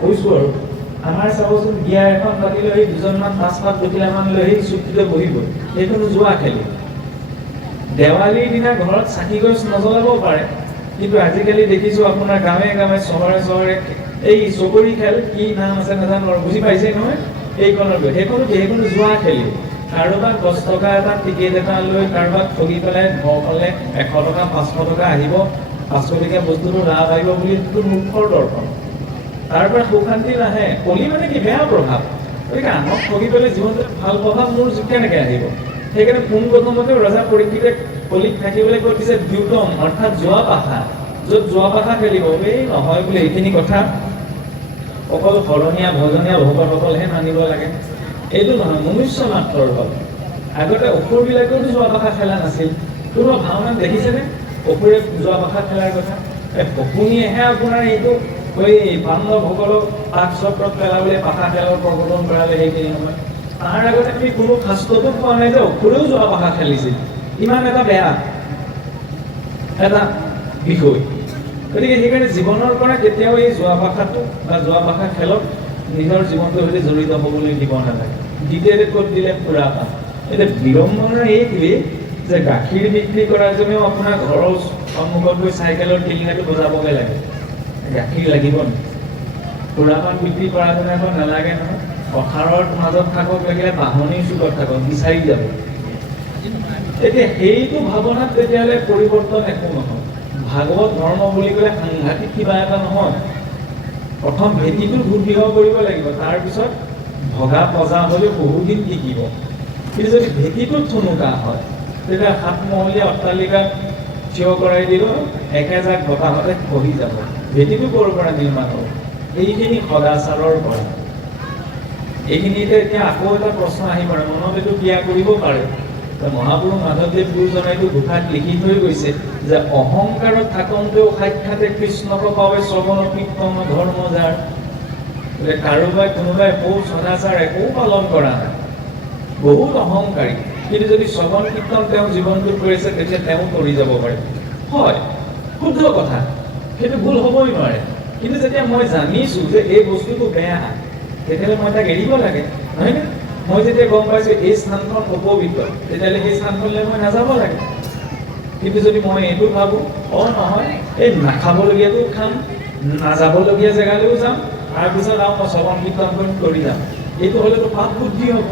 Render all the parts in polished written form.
কৈছোঁ আৰু আমাৰ চাবচোন বিয়া এখন পাতিলে সেই দুজনমান 5-5 জটিলামান লৈ সেই চুক্তিতে বহিব, সেইখনো যোৱা খেলি। দেৱালীৰ দিনা ঘৰত চাকি গছ নজ্বলাব পাৰে, কিন্তু আজিকালি দেখিছোঁ আপোনাৰ গাঁৱে গাঁৱে চহৰে চহৰে এই চকৰি খেল, কি নাম আছে নাজানো আৰু, বুজি পাইছে নহয়, সেইখনো যোৱা খেলি। কাৰোবাক 10 টকা এটা টিকেট এটা লৈ কাৰোবাক ঠগি পেলাই ঘৰখনলৈ 100 টকা 500 টকা আহিব, 500 টকীয়া বস্তুটো লাভ আহিব বুলি যিটো মুখৰ দৰ্শন, তাৰ পৰা সুশান্তি নাহে। কলি মানে কি বেয়া প্ৰভাৱ, গতিকে আনক ঠগি পেলাই জীৱনটোত ভাল প্ৰভাৱ মোৰ কেনেকৈ আহিব? সেইকাৰণে পোনপ্ৰথমতে ৰজা পৰীক্ষিতে কলিক থাকিবলৈ কৈ দিছে দ্যুতম, অৰ্থাৎ যোৱা পাশা, য'ত যোৱা পাশা খেলিব। এই নহয় বোলে, এইখিনি কথা অকল শৰণীয়া ভজনীয়া ভকতসকলহে মানিব লাগে, এইটো নহয়, মনুষ্য মাত্ৰৰ হ'ল। আগতে অসুৰবিলাকেও যোৱা পাশা খেলা নাছিল। কোনো ভাওনাত দেখিছেনে অসুৰে যোৱা পাশা খেলাৰ কথা? বকুনিয়েহে আপোনাৰ এইটো পাণ্ডৱসকলক পাক চক্ৰত পেলাবলৈ পাশা খেলৰ প্ৰৱৰ্তন কৰালে, সেইখিনি নহয়। তাৰ আগতে আমি কোনো শাস্ত্ৰতো পোৱা নাই যে অসুৰেও যোৱা পাশা খেলিছিল। ইমান এটা বেয়া এটা বিষয়। গতিকে সেইকাৰণে জীৱনৰ পৰা কেতিয়াও এই যোৱা পাশাটো বা যোৱা পাশা খেলক নিজৰ জীৱনটোৰ সৈতে জড়িত হ'বলৈ দিব নালাগে। দ্বিতীয়তে ক'ত দিলে সুৰাপান। এতিয়া বিড়ম্বনাৰ এইটোৱেই যে গাখীৰ বিক্ৰী কৰাজনেও আপোনাৰ ঘৰৰ সন্মুখত গৈ চাইকেলৰ টিলিঙাটো বজাবগৈ লাগে, গাখীৰ লাগিব নেকি? সুৰাপান বিক্ৰী কৰাজনে আকৌ নালাগে নহয়, পথাৰৰ মাজত থাকক, লাগিলে বাহনীৰ চুকত থাকক, বিচাৰি যাব। এতিয়া সেইটো ভাৱনাত তেতিয়াহ'লে পৰিৱৰ্তন একো নহয়। ভাগৱত ধৰ্ম বুলি ক'লে সাংঘাতিক কিবা এটা নহয়। প্ৰথম ভেটিটো সুদৃঢ় কৰিব লাগিব, তাৰপিছত ভগা পজা হ'লেও বহুদিন টিকিব। কিন্তু যদি ভেটিটোত থুনুকা হয়, তেতিয়া 7 মহলীয়া অট্টালিকা থিয় কৰাই দিলেও একেজাক বতাহতে খহি যাব। ভেটিটো ক'ৰ পৰা নিৰ্মাণ হ'ব? এইখিনি সদাচাৰৰ পৰা। এইখিনিতে এতিয়া আকৌ এটা প্ৰশ্ন আহি পৰে, মনত এইটো ক্ৰিয়া কৰিব পাৰে। মহাপুৰুষ মাধৱদেৱ গুৰুজনাইতো ঘোষাত লিখি থৈ গৈছে যে অহংকাৰত থাকোঁতেও সাক্ষাতে কৃষ্ণক পাৱে শ্ৰৱণ কীৰ্তন ধৰ্ম যাৰ। কাৰোবাই কোনোবাই একো সদাচাৰ একো পালন কৰা নাই, বহুত অহংকাৰী, কিন্তু যদি শ্ৰৱণ কীৰ্তন তেওঁ জীৱনটোত কৰিছে, তেতিয়া তেওঁ কৰি যাব পাৰে। হয়, শুদ্ধ কথা, সেইটো ভুল হ'বই নোৱাৰে। কিন্তু যেতিয়া মই জানিছোঁ যে এই বস্তুটো বেয়া, তেতিয়াহ'লে মই তাক এৰিব লাগে, নহয়নে? মই যেতিয়া গম পাইছোঁ এই স্থানখন অপবিত্ৰ, তেতিয়াহ'লে সেই স্থানখনলৈ মই নাযাব লাগে। কিন্তু যদি মই এইটো ভাবোঁ, নহয় এই নাখাবলগীয়াটো খাম, নাযাবলগীয়া জেগালৈও যাম, তাৰপিছত আৰু মই শ্ৰৱণ কীৰ্তন কৰি যাম, এইটো হ'লেতো পাপ বুদ্ধি হ'ব।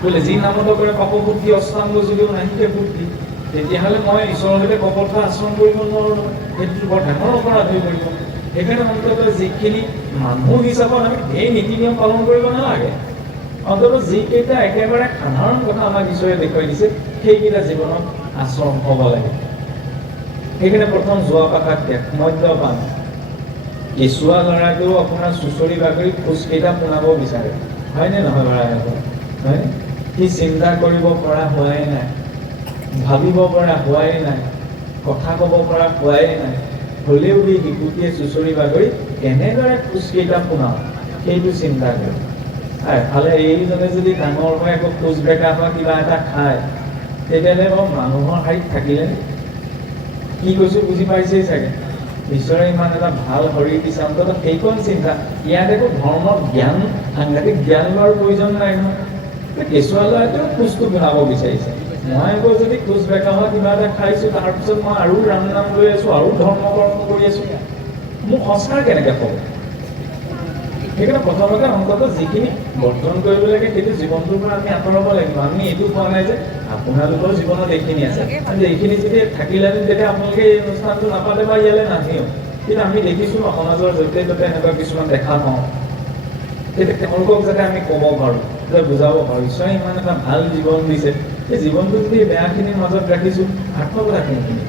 বোলে যি নামত কৰে পাপ বুদ্ধি অষ্টাংগ যদিও নাহিকে বুদ্ধি, তেতিয়াহ'লে মই ঈশ্বৰৰ সৈতে কপথা আচৰণ কৰিব নোৱাৰোঁ নহয়, সেইটো বৰ ডাঙৰ অপৰাধ হৈ পৰিব। সেইকাৰণে অন্ততঃ যিখিনি মানুহ হিচাপত আমি এই নীতি নিয়ম পালন কৰিব নালাগে, অন্ততঃ যিকেইটা একেবাৰে সাধাৰণ কথা আমাক ঈশ্বৰে দেখুৱাই দিছে, সেইকেইটা জীৱনত আচৰণ হ'ব লাগে। সেইকাৰণে প্ৰথম যোৱা পাশা ত্যাগ, মদ্যপান। কেঁচুৱা ল'ৰাটোও আপোনাৰ চুচৰি বাগৰি খোজকেইটা পোনাব বিচাৰে, হয়নে নহয় ল'ৰা? হয়, সি চিন্তা কৰিব পৰা হোৱাই নাই, ভাবিব পৰা হোৱাই নাই, কথা ক'ব পৰা হোৱাই নাই, হ'লেও সি শিশুটিয়ে চুচৰি বাগৰি কেনেদৰে খোজকেইটা পোনাও সেইটো চিন্তা কৰে। এফালে এইজনে যদি ডাঙৰ হৈ আকৌ খোজ বেকা হয় কিবা এটা খায়, তেতিয়াহ'লে বাৰু মানুহৰ শাৰীত থাকিলে কি কৈছোঁ বুজি পাইছেই চাগে। ঈশ্বৰে ইমান এটা ভাল শৰীৰ দিছে, অন্ততঃ সেইকণ চিন্তা। ইয়াত একো ধৰ্মৰ জ্ঞান, সাংঘাতিক জ্ঞান লোৱাৰ প্ৰয়োজন নাই নহয়। কেঁচুৱা ল'ৰাটোও খোজটো বনাব বিচাৰিছে, মই আকৌ যদি খোজ বেকা হয় কিবা এটা খাইছোঁ, তাৰপিছত মই আৰু ৰাম নাম লৈ আছোঁ, আৰু ধৰ্ম কৰ্ম কৰি আছোঁ, মোক সংস্কাৰ কেনেকৈ হ'ব? সেইকাৰণে প্ৰথমতে অন্ততঃ যিখিনি বৰ্জন কৰিব লাগে সেইটো জীৱনটোৰ পৰা আমি আঁতৰাব লাগিব। আমি এইটো কোৱা নাই যে আপোনালোকৰ জীৱনত এইখিনি আছে, কিন্তু এইখিনি যদি থাকিলেহেঁতেন তেতিয়া আপোনালোকে এই অনুষ্ঠানটো নাপাতে বা ইয়ালৈ নাহেও। কিন্তু আমি দেখিছোঁ সমাজৰ য'তে ত'তে এনেকুৱা কিছুমান দেখা পাওঁ। তেতিয়া তেওঁলোকক যাতে আমি ক'ব পাৰোঁ, যে বুজাব পাৰোঁ, ঈশ্বৰে ইমান এটা ভাল জীৱন দিছে, সেই জীৱনটো যদি বেয়াখিনিৰ মাজত ৰাখিছোঁ, সাৰ্থকতা কোনখিনি?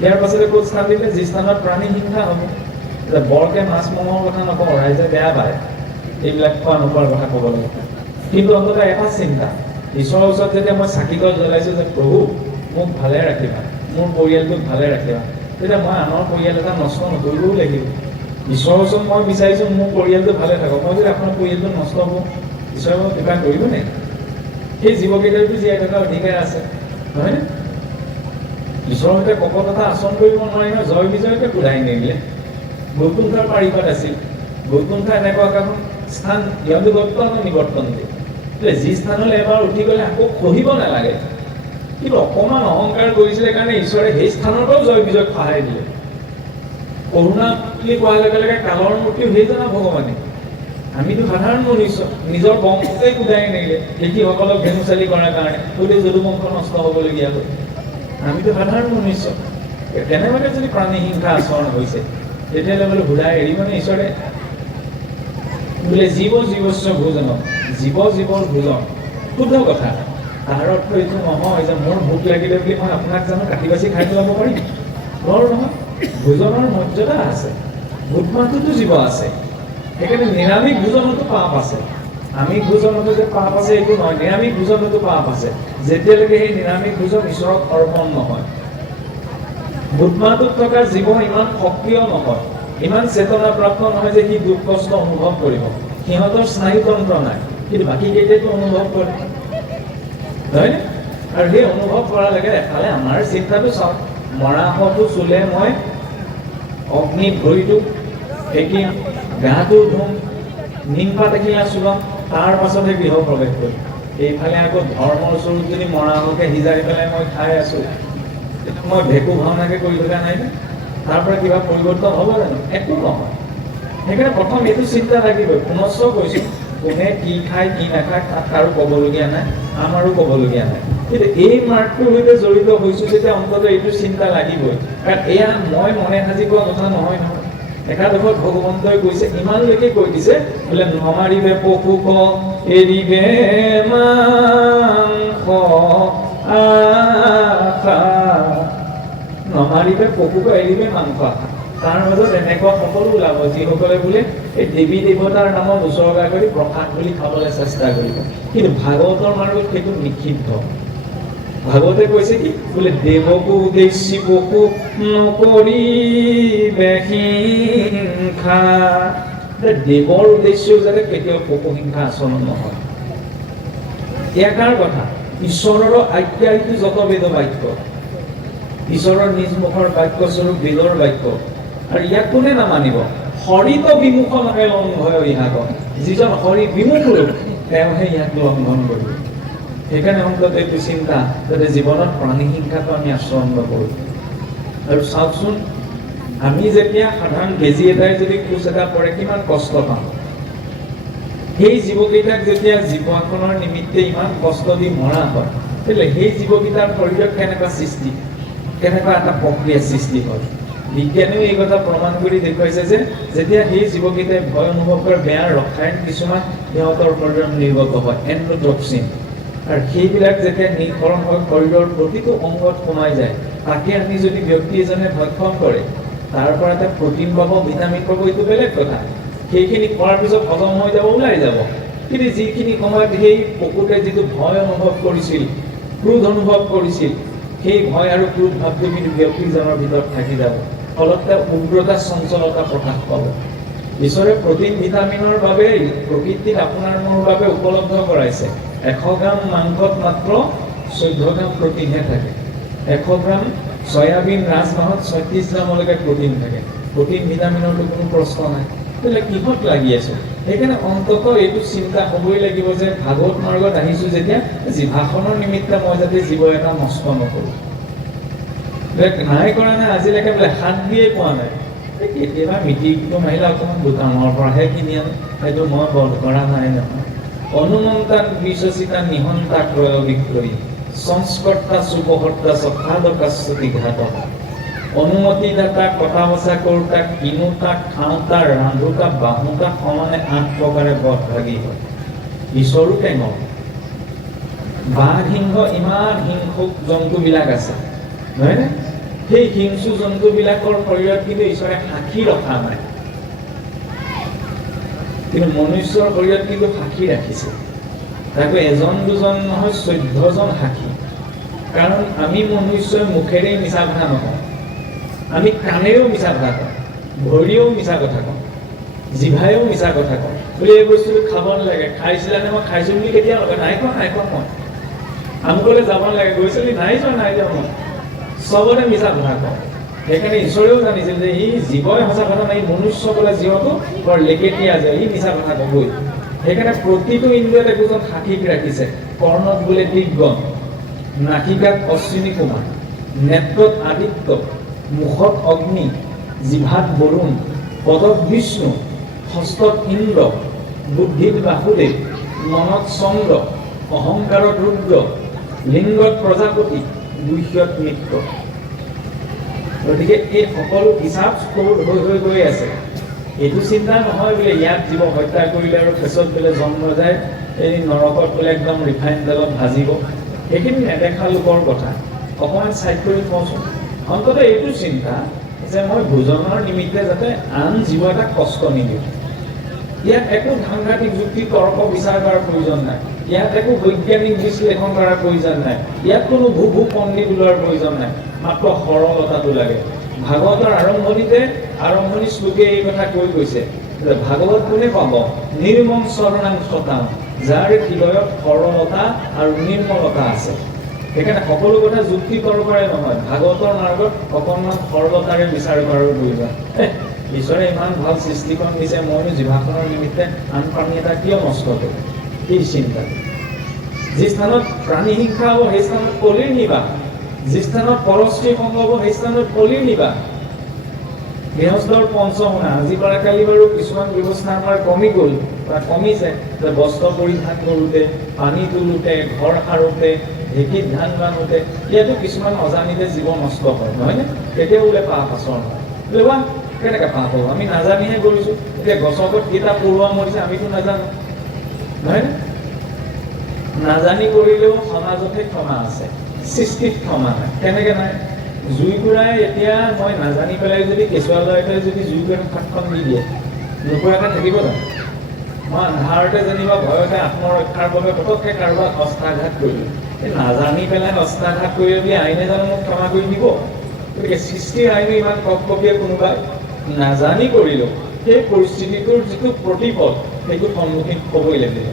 ইয়াৰ পাছতে ক'ত স্থান দিলে? যি স্থানত প্ৰাণী হিংসা হ'ব। বৰকে মাছ মঙহৰ কথা নকওঁ, ৰাইজে বেয়া পায় এইবিলাক খোৱা নোখোৱাৰ কথা ক'ব লাগে। কিন্তু অন্ততঃ এটা চিন্তা, ঈশ্বৰৰ ওচৰত যেতিয়া মই চাকিগছ জ্বলাইছোঁ যে প্ৰভু মোক ভালে ৰাখিবা, মোৰ পৰিয়ালটোক ভালে ৰাখিবা, তেতিয়া মই আনৰ পৰিয়াল এটা নষ্ট নকৰিবও লাগিব। ঈশ্বৰৰ ওচৰত মই বিচাৰিছোঁ মোৰ পৰিয়ালটো ভালে থাকক, মই যদি আপোনাৰ পৰিয়ালটো নষ্ট হওঁ, ঈশ্বৰে মোক কিবা কৰিবনে? সেই জীৱকেইটাৰতো জীয়াই থকাৰ অধিকাৰ আছে, নহয়নে? ঈশ্বৰৰ সৈতে কপট এটা আচৰণ কৰিব নোৱাৰি নহয়, জয় বিজয়কে কোধাই নিদিলে। বৈকুণ্ঠৰ পাৰিষদ আছিল, বৈকুণ্ঠ এনেকুৱা এখন স্থান সিহঁতে বৰ্তন নিবৰ্তন দিয়ে যি স্থানলৈ এবাৰ উঠি গ'লে আকৌ খহিব নালাগে কিন্তু অকণমান অহংকাৰ কৰিছিলে কাৰণে ঈশ্বৰে সেই স্থানৰ পৰাও জয় বিজয় সহায় দিলে কৰুণা বুলি কোৱাৰ লগে লগে কালৰ মূৰ্তিও সেইজনা ভগৱানে আমিতো সাধাৰণ মনুষ্য নিজৰ বংশতেই কুদাই নিলে খেতিসকলক ভেঙুচালি কৰাৰ কাৰণে গোটেই যদুবংশ নষ্ট হ'বলগীয়া হ'ল আমিতো সাধাৰণ মনুষ্য তেনেভাৱে যদি প্ৰাণী হিংসা আচৰণ হৈছে তেতিয়াহ'লে বোলে ঘূৰাই এৰিবনে ঈশ্বৰে বোলে জীৱ জীৱস্ব ভোজন জীৱ জীৱৰ ভোজন শুদ্ধ কথা তাৰ অৰ্থ এইটো নহয় যে মোৰ ভোক লাগিলে বুলি মই আপোনাক জানো কাটি বাচি খাই পেলাব পাৰিম বৰ নহয় ভোজনৰ মৰ্যাদা আছে ভোট মাহটোতো জীৱ আছে সেইকাৰণে নিৰামিষ ভোজনতো পাপ আছে আমিষ ভোজনতো যে পাপ আছে এইটো নহয় নিৰামিষ ভোজনতো পাপ আছে যেতিয়ালৈকে সেই নিৰামিষ ভোজন ঈশ্বৰক অৰ্পণ নহয় ভোট মাহটোত থকা জীৱ ইমান সক্ৰিয় নহয় ইমান চেতনাপ্ৰাপ্ত নহয় যে সি দুখ কষ্ট অনুভৱ কৰিব সিহঁতৰ স্নায়ুতন্ত্ৰ নাই কিন্তু বাকী কেইটাইতো অনুভৱ কৰে হয়নে আৰু সেই অনুভৱ কৰাৰ লগে এফালে আমাৰ চিন্তাটো চাওক মৰাশটো চুলে মই অগ্নিত ভৰিটো সেকিম গাটো ধুম নিমপাত এখিলা চুলাম তাৰ পাছতহে গৃহ প্ৰৱেশ কৰিম এইফালে আকৌ ধৰ্মৰ স্বৰূপ যদি মৰাশকে সিজাই পেলাই মই খাই আছো মই ভেকু ভাওনাকে কৰি থকা নাই তাৰ পৰা কিবা পৰিৱৰ্তন হ'ব জানো একো নহয় সেইকাৰণে প্ৰথম এইটো চিন্তা লাগিবই পুনশ্চ কৈছোঁ কোনে কি খায় কি নাখায় তাত কাৰো ক'বলগীয়া নাই আমাৰো ক'বলগীয়া নাই কিন্তু এই মাৰ্গটোৰ সৈতে জড়িত হৈছোঁ যেতিয়া অন্ততঃ এইটো চিন্তা লাগিবই কাৰণ এয়া মই মনে সাজি কোৱা কথা নহয় নহয় একাদশত ভগৱন্তই কৈছে ইমানলৈকে কৈ দিছে বোলে নমাৰিবে পশুক এৰিবে মাংস আশা নমাৰিবে পশুক এৰিবে মাংস আশা তাৰ মাজত এনেকুৱা সকলো ওলাব যিসকলে বোলে এই দেৱী দেৱতাৰ নামত উচৰ্গা কৰি প্ৰসাদ বুলি খাবলৈ চেষ্টা কৰিব কিন্তু ভাগৱতৰ মাৰ্গত সেইটো নিষিদ্ধ ভাগৱতে কৈছে কি বোলে দেৱকো উদ্দেশ্যি পশু নকৰিবে হিংসা দেৱৰ উদ্দেশ্য যাতে কেতিয়াও পশু হিংসা আচৰণ নহয় এয়া কাৰ কথা ঈশ্বৰৰ আজ্ঞা এইটো যত বেদ বাক্য ঈশ্বৰৰ নিজ মুখৰ বাক্য স্বৰূপ বেদৰ বাক্য আৰু ইয়াক কোনে নামানিব হৰিত বিমুখ নামে লংঘয় ইহাক যিজন হৰি বিমুখ লোক তেওঁহে ইয়াক লংঘন কৰিব সেইকাৰণে অন্তত এইটো চিন্তা যাতে জীৱনত প্ৰাণী হিংসাটো আমি আচৰণ নকৰোঁ আৰু চাওকচোন আমি যেতিয়া সাধাৰণ বেজী এটাই যদি কোচ এটা পৰে কিমান কষ্ট পাওঁ সেই জীৱকেইটাক যেতিয়া জীৱখনৰ নিমিত্তে ইমান কষ্ট দি মৰা হয় তেতিয়াহ'লে সেই জীৱকেইটাৰ শৰীৰত কেনেকুৱা সৃষ্টি কেনেকুৱা এটা প্ৰক্ৰিয়া সৃষ্টি হয় বিজ্ঞানেও এই কথা প্ৰমাণ কৰি দেখুৱাইছে যে যেতিয়া সেই জীৱকেইটাই ভয় অনুভৱ কৰে বেয়া ৰসায়ন কিছুমান সিহঁতৰ শৰীৰত নিৰ্গত হয় এণ্ড্ৰটক্সিন আৰু সেইবিলাক যেতিয়া নিৰ্ভৰণ হয় শৰীৰৰ প্ৰতিটো অংগত সোমাই যায় তাকে আমি যদি ব্যক্তি এজনে ভক্ষণ কৰে তাৰ পৰা এটা প্ৰটিন পাব ভিটামিন পাব এইটো বেলেগ কথা সেইখিনি খোৱাৰ পিছত হজম হৈ যাব ওলাই যাব কিন্তু যিখিনি সময়ত সেই পশুটোৱে যিটো ভয় অনুভৱ কৰিছিল ক্ৰোধ অনুভৱ কৰিছিল সেই ভয় আৰু ক্ৰোধ ভাৱটো কিন্তু ব্যক্তিজনৰ ভিতৰত থাকি যাব ফলত তেওঁ উগ্ৰতা চঞ্চলতা প্ৰকাশ পাব ঈশ্বৰে প্ৰটিন ভিটামিনৰ বাবে প্ৰকৃতিত আপোনাৰ মোৰ বাবে উপলব্ধ কৰাইছে 100 গ্ৰাম মাংসত মাত্ৰ 14 গ্ৰাম প্ৰটিনহে থাকে 100 গ্ৰাম সয়াবিন ৰাজমাহত 36 গ্ৰামলৈকে প্ৰটিন থাকে প্ৰটিন ভিটামিনৰতো কোনো প্ৰশ্ন নাই তেতিয়াহ'লে কিহত লাগি আছো সেইকাৰণে অন্ততঃ এইটো চিন্তা হ'বই লাগিব যে ভাগৱত মাৰ্গত আহিছোঁ যেতিয়া জিভাখনৰ নিমিত্তে মই যাতে জীৱ এটা নষ্ট নকৰোঁ নাই কৰা নাই আজিলৈকে বোলে হাত দিয়ে পোৱা নাই কেতিয়াবা মিটিংটো মাৰিলে অকণমান দোকানৰ পৰাহে কিনি আনো সেইটো মই বন্ধ কৰা নাই নহয় অনুমন্তাক বিশ্বচিতা নিহন্তা ক্ৰয় বিক্ৰয়ী সংস্কৰ্তা সুপহৰ্তা সফাদকাশ্বতী ঘাতক অনুমতিদাতা কথা বচা কৰোতা কিনোতা খাওঁতা ৰান্ধোতা বাহুতা সমানে 8 প্ৰকাৰে বধ ভাগি হয় ঈশ্বৰো টেঙৰ বাঘ সিংহ ইমান হিংসুক জন্তুবিলাক আছে নহয়নে সেই হিংসু জন্তুবিলাকৰ শৰীৰত কিন্তু ঈশ্বৰে সাক্ষী ৰখা নাই কিন্তু মনুষ্যৰ শৰীৰত কিন্তু সাক্ষী ৰাখিছে তাকো এজন দুজন নহয় 14জন সাক্ষী কাৰণ আমি মনুষ্যই মুখেৰে মিছা কথা নকওঁ আমি কাণেৰেও মিছা কথা কওঁ ভৰিয়েও মিছা কথা কওঁ জিভায়েও মিছা কথা কওঁ বুলি এই বস্তুটো খাব নালাগে খাইছিলানে মই খাইছোঁ বুলি কেতিয়া নকয় নাই খোৱা মই আমুকলৈ যাব নালাগে গৈছিলি নাই যোৱা মই চবতে মিছা কথা কওঁ সেইকাৰণে ঈশ্বৰেও জানিছিল যে ই জীৱই সঁচা কথা নাই, মনুষ্য বোলে জীৱটো বৰ লেকেটীয়া যে ই মিছা কথা ক'বই। সেইকাৰণে প্ৰতিটো ইন্দ্ৰিয়ত একোজন সাক্ষীক ৰাখিছে। কৰ্ণত বোলে দিগগণ, নাসিকাত অশ্বিনী কুমাৰ, নেত্ৰত আদিত্য, মুখত অগ্নি, জিভাত বৰুণ, পদত বিষ্ণু, হস্তত ইন্দ্ৰ, বুদ্ধিত বাসুদেৱ, মনত চন্দ্ৰ, অহংকাৰত ৰুদ্ৰ, লিংগত প্ৰজাপতি, গুহ্যত মিত্ৰ। গতিকে এই সকলো হিচাপ হৈ হৈ গৈ আছে। এইটো চিন্তা নহয় বোলে ইয়াত জীৱ হত্যা কৰিলে আৰু পিছত বোলে জন্ম যায় এই নৰকত বোলে একদম ৰিফাইন তেলত ভাজিব, সেইখিনি নেদেখা লোকৰ কথা। অকণমান চাইড কৰি কওঁচোন। অন্ততঃ এইটো চিন্তা যে মই ভোজনৰ নিমিত্তে যাতে আন জীৱ এটাক কষ্ট নিদিওঁ। ইয়াত একো সাংঘাতিক যুক্তি তৰ্ক বিচাৰ কৰাৰ প্ৰয়োজন নাই। ইয়াত একো বৈজ্ঞানিক বিশ্লেষণ কৰাৰ প্ৰয়োজন নাই। ইয়াত কোনো ভূ পণ্ডিত ওলোৱাৰ প্ৰয়োজন নাই। মাত্ৰ সৰলতাটো লাগে। ভাগৱতৰ আৰম্ভণি শ্লোকে এই কথা কৈ গৈছে যে ভাগৱত কোনে পাব? নিৰ্মম শৰণাং শতাং, যাৰ হৃদয়ত সৰলতা আৰু নিৰ্মলতা আছে। সেইকাৰণে সকলো কথা যুক্তি তৰ্কৰে নহয়, ভাগৱতৰ মাৰ্গত অকণমান সৰলতাৰে বিচাৰ কৰাৰ প্ৰয়োজন। ঈশ্বৰে ইমান ভাল সৃষ্টিকৰণ দিছে, মইনো জিভাখনৰ নিমিত্তে আন প্ৰাণী এটা কিয় নষ্ট কৰোঁ? এই চিন্তা। যি স্থানত প্ৰাণী হিংসা হ'ব সেই স্থানত কলিৰ নিবাস, যি স্থানত পৰশ্ৰী সংগ হ'ব সেই স্থানত কলিৰ নিবাস। গৃহস্থৰ পঞ্চমনা, আজি পৰা কালি বাৰু কিছুমান ব্যৱস্থা আমাৰ কমি গ'ল বা কমিছে, যে বস্ত্ৰ পৰিধান কৰোঁতে, পানী তোলোতে, ঘৰ সাৰোঁতে, ঢেঁকীত ধান বান্ধোতে ইয়াতো কিছুমান অজানিতে জীৱ নষ্ট হয়, নহয়নে? তেতিয়া বোলে পাপ আচৰণ হয়। বোলে বা কেনেকৈ পাপ হ'ব? আমি নাজানিহে কৰিছোঁ। এতিয়া গছৰ ওপৰত কেইটা পৰুৱা মৰিছে আমিতো নাজানো, নহয়নে? নাজানি কৰিলেও সমাজতে ক্ষমা আছে, সৃষ্টিত ক্ষমা নাই। কেনেকৈ নাই? জুইকুৰাই এতিয়া মই নাজানি পেলাই যদি কেঁচুৱা ল'ৰাই পেলাই যদি জুইকুৰাই হাতখন দি দিয়ে, নোকোৱাকৈ থাকিব জানো? মই আন্ধাৰতে যেনিবা ভয়তে আত্মৰক্ষাৰ বাবে পটককৈ কাৰোবাক হস্তাঘাত কৰিলোঁ, এই নাজানি পেলাই হস্তাঘাত কৰিলে বুলি আইনে জানো মোক ক্ষমা কৰি দিব? গতিকে সৃষ্টিৰ আইনো ইমান কপকপীয়া কোনোবাই নাজানি কৰিলেও সেই পৰিস্থিতিটোৰ যিটো প্ৰতিপদ সেইটো সন্মুখীন হ'বই লাগিব।